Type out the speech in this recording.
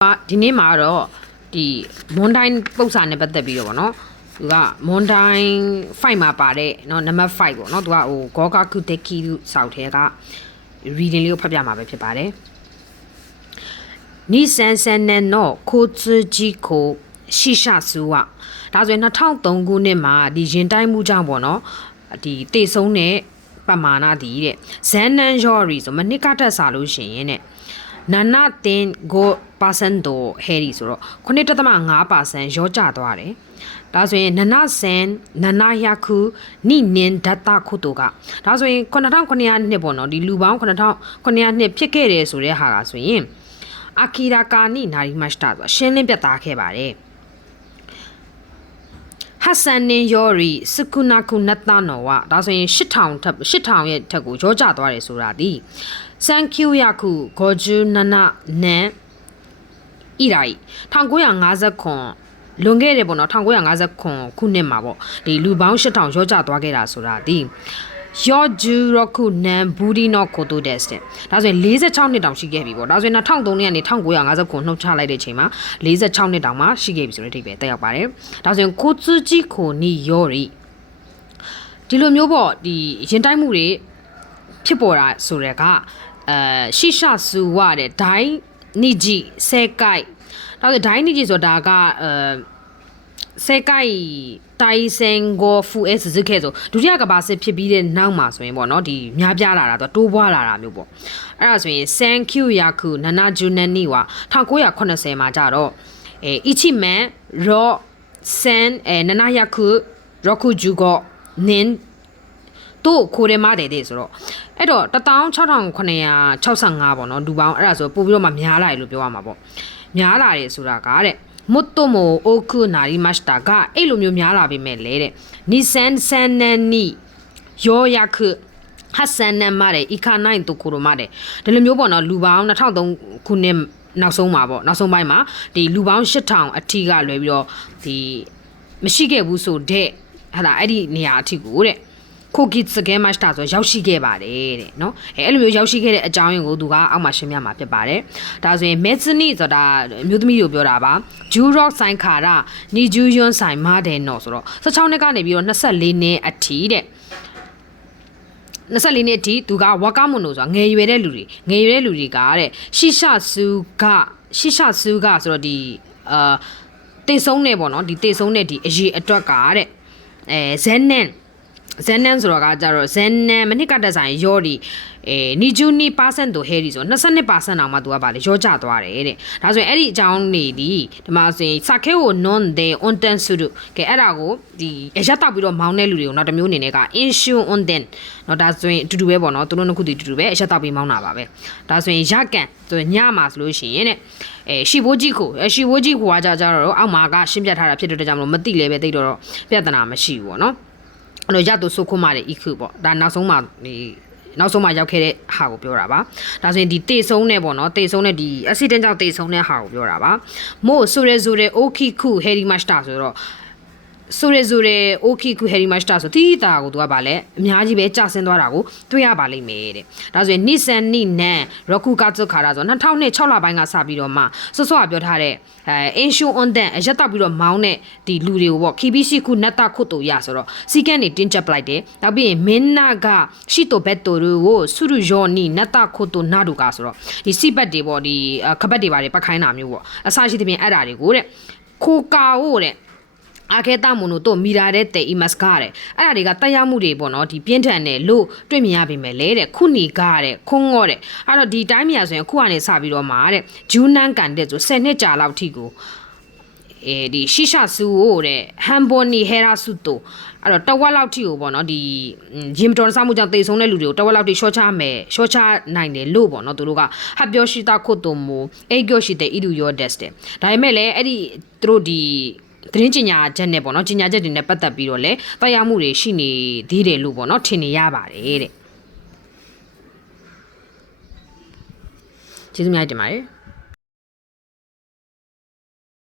ဒီနေ့မှာတော့ဒီမွန်တိုင်းပု္ပ္ပစာနဲ့ပတ်သက်ပြီးတော့ဗောနော်သူကမွန်တိုင်း 5 မှာပါတဲ့เนาะနံပါတ် 5 ပေါ့เนาะသူကဟိုဂေါကာကုတက်ကီစောက်ထဲက reading လေးကိုဖတ်ပြမှာပဲဖြစ်ပါတယ်နိဆန်ဆန်နဲ့တော့ခိုးချကြီးကိုရှိရှဆူကဒါဆိုရင်2003ခုနှစ်မှာဒီရင်တိုင်းမှုကြောင့်ပေါ့เนาะဒီတေဆုံးတဲ့ပမာဏဒီတဲ့ဇန်နန်ယော်ရီဆိုမနစ်ကတက်စာလို့ရှိရင်တဲ့နာနာတင်ကို%တော့ဟဲရီဆိုတော့9.5% ရောကျသွားတယ်။ဒါဆိုရင်နနာဆန်နနာယခုနိနင်ဒတာခုတုကဒါဆိုရင်9900နှစ်ပေါ့နော်ဒီလူပေါင်း9900နှစ်ဖြစ်ခဲ့တယ်ဆိုတဲ့ဟာကဆိုရင်အာကီရာကာနိနာရီမတ်တာဆိုတာရှင်းလင်းပြသခဲ့ပါတယ်။ဟဆန်နင်ယောရီစကုနာကုနတနောဝဒါဆိုရင်8000ရဲ့ထက်ကိုရောကျသွားတယ်ဆိုတာဒီစန်ကျူယာခုဂေါဂျူနနာနန်ဣရာဤ1950ခွန်လွန်ခဲ့တယ်ပေါ့နော်1950ခွန်ခုနှစ်မှာပေါ့ဒီလူပေါင်း8000ရောကျသွားခဲ့တာဆိုတာဒီယောဂျူရခုနန်ဘူဒီနောကိုတိုဒက်စ်တဲ့ဒါဆိုရင်46နှစ်တောင်ရှိခဲ့ပြီပေါ့ဒါဆိုရင်2003နှစ်ကနေ1950ခွန်နှုတ်ချလိုက်တဲ့အချိန်မှာ46နှစ်တောင်မှရှိခဲ့ပြီဆိုတဲ့အထိပဲတက်ရောက်ပါတယ်ဒါဆိုရင်ကိုツဂျီကိုနီယောရီဒီလိုမျိုးပေါ့ဒီရင်တိုက်မှုတွေဖြစ်ပေါ်တာဆိုတဲ့ကရှိရှဆူဝတဲ့ဒိုင်းနိဂျီဆဲကိုက်ဒါဆိုဒိုင်းနိဂျီဆိုတာကဆဲကိုက်တိုင်စင်ကိုဖူအစ်စခဲ့ဆိုဒုတိယကမ္ဘာစစ်ဖြစ်ပြီးတဲ့နောက်မှာဆိုရင်ပေါ့နော်ဒီများပြားလာတာတော့တိုးပွားလာတာမျိုးပေါ့အဲ့ဒါဆိုရင်ဆန်ကျူယာခုနနာဂျူနနီဝါ1980မှာကြတော့အီချီမန်ရောဆန်နနာယာခုရောခုဂျူကိုနင်တို့ခိုးရမတဲ့ဆိုတော့အဲ့တော့16965ပေါ့နော်လူပေါင်းအဲ့ဒါဆိုပို့ပြီးတော့မှများလာတယ်လို့ပြောရမှာပေါ့များလာတယ်ဆိုတာကတဲ့မွတ်တိုမိုအိုခုနာရီမတ်တာကအဲ့လိုမျိုးများလာပြီမဲ့လေတဲ့နီဆန်ဆန်နန်နီယောယခုဟဆန်နန်မတဲ့အီခါနိုင်တူကိုရမတဲ့ဒီလိုမျိုးပေါ့နော်လူပေါင်း2003ခုနှစ်နောက်ဆုံးမှာပေါ့နောက်ဆုံးပိုင်းမှာဒီလူပေါင်း8000အထိကလွယ်ပြီးတော့ဒီမရှိခဲ့ဘူးဆိုတဲ့ဟာလာအဲ့ဒီနေရာအထိကိုတဲ့ခိုကစ်စကဲမတ်တာဆိုရောက်ရှိခဲ့ပါတယ်တဲ့နော်အဲ့လိုမျိုးရောက်ရှိခဲ့တဲ့အကြောင်းရင်းကိုသူကအောက်မှာရှင်းပြမှာဖြစ်ပါတယ်ဒါဆိုရင်မက်ဇနီဆိုတာမျိုးသမီးကိုပြောတာပါဂျူရော့ဆိုင်ခါရနီဂျူယွန်းဆိုင်မာတယ်နော်ဆိုတော့16နှစ်ကနေပြီးတော့24နှစ်အထိတဲ့24နှစ်အထိသူကဝါကမွန်လို့ဆိုတာငယ်ရွယ်တဲ့လူတွေကတဲ့ရှိရှဆူကဆိုတော့ဒီတေဆုံးနေပေါ့နော်ဒီတေဆုံးနေဒီအရေးအတွက်ကတဲ့ဇန်နန်ဆိုတော့ကကြတော့ဇန်နန်မနစ်ကတက်ဆိုင်ရောဒီနီဂျူနီ%တို့ဟဲရီဆို22%အောင်မှသူကပါလေရောကျသွားတယ်တဲ့ဒါဆိုရင်အဲ့ဒီအကြောင်းနေဒီမှာဆိုရင်စခဲကို non de onten sudu ကဲအဲ့ဒါကိုဒီရက်တောက်ပြီးတော့မောင်းတဲ့လူတွေကိုနောက်တစ်မျိုးအနေနဲ့က insure onten เนาะဒါဆိုရင်အတူတူပဲပေါ့နော်သူတို့နှစ်ခုတည်းအတူတူပဲရက်တောက်ပြီးမောင်းတာပါပဲဒါဆိုရင်ရကန်ဆိုရင်ညမှာဆိုလို့ရှိရင်တဲ့ရှီဘိုဂျီကိုရှီဘိုဂျီကိုကကြတော့အောက်မှာကရှင်းပြထားတာဖြစ်တဲ့ကြောင့်မလို့မသိလဲပဲသိတော့ပြဿနာမရှိဘူးပေါ့နော်အဲ့တော့ရတော့ဆိုခုမှတဲ့ EQ ပေါ့ဒါနောက်ဆုံးမှရောက်ခဲ့တဲ့ဟာကိုပြောတာပါဒါဆိုရင်ဒီတေဆုံးနဲ့ပေါ့နော်တေဆုံးနဲ့ဒီ accident ကြောင့်တေဆုံးတဲ့ဟာကိုပြောတာပါမို့ဆိုရဲအိုကီခုဟယ်ရီမတ်တာဆိုတော့ဆိုရဲအိုကီခုဟယ်ရီမတ်တာဆိုတီတာကိုသူကဗာလဲအများကြီးပဲကြာဆင်းသွားတာကိုတွေ့ရပါလိမ့်မယ်တဲ့ဒါဆိုရင်နိဆန်နိနန်ရခုကတ်ခါရာဆို2006လပိုင်းကစပြီးတော့မှစောစောကပြောထားတဲ့အင်ရှူအွန်ဒန်အရက်တောက်ပြီးတော့မောင်းတဲ့ဒီလူတွေကိုပေါ့ခီဘီရှိခုနတ်တာခုတ်တူရဆိုတော့စီကန်နေတင်းချက်ပလိုက်တယ်နောက်ပြီးရင်မင်းနာကရှိတိုဘက်တိုကိုဆူရူယောနီနတ်တာခုတ်တူနာဒူကဆိုတော့ဒီစီဘက်တွေပေါ့ဒီခဘက်တွေပါတယ်ပတ်ခိုင်းတာမျိုးပေါ့အစရှိသဖြင့်အဲ့ဒါတွေကိုတဲ့ခိုကာကိုတဲ့အာခေတမွန်တို့မီရာတဲ့တေအီမတ်ကားတဲ့အဲ့ဒါတွေကတက်ရောက်မှုတွေပေါ့နော်ဒီပြင်းထန်တယ်လို့တွေ့မြင်ရပြီမဲ့လေတဲ့ခုနီကားတဲ့ခုံငေါတဲ့အဲ့တော့ဒီတိုင်းမြာဆိုရင်ခုကနေစပြီးတော့မှာတဲ့ဂျူနန်ကန်တဲ့ဆို10နှစ်ကြာလောက်ထိကိုဒီရှိရှဆူကိုတဲ့ဟမ်ဘော်နီဟေရာဆူတိုအဲ့တော့တဝက်လောက်ထိကိုပေါ့နော်ဒီရင်တော်စားမှုကြောင့်တေဆုံးတဲ့လူတွေကိုတဝက်လောက်ထိရှော့ချနိုင်တယ်လို့ပေါ့နော်သူတို့ကဟပ်ပြောရှိတာခုတ်တုံမိုအေကျော်ရှိတဲ့အီဒူယောဒက်စ်တဲ့ဒါပေမဲ့လည်းအဲ့ဒီသူတို့ဒီသတင်းကြေညာချက်နဲ့ပေါ့နော်ကြေညာချက်တွေနဲ့ပတ်သက်ပြီးတော့လည်းတရားမှုတွေရှိနေသေးတယ်လို့ပေါ့နော်ထင်နေရပါတယ်တဲ့ကျေးဇူးများတင်ပါတယ်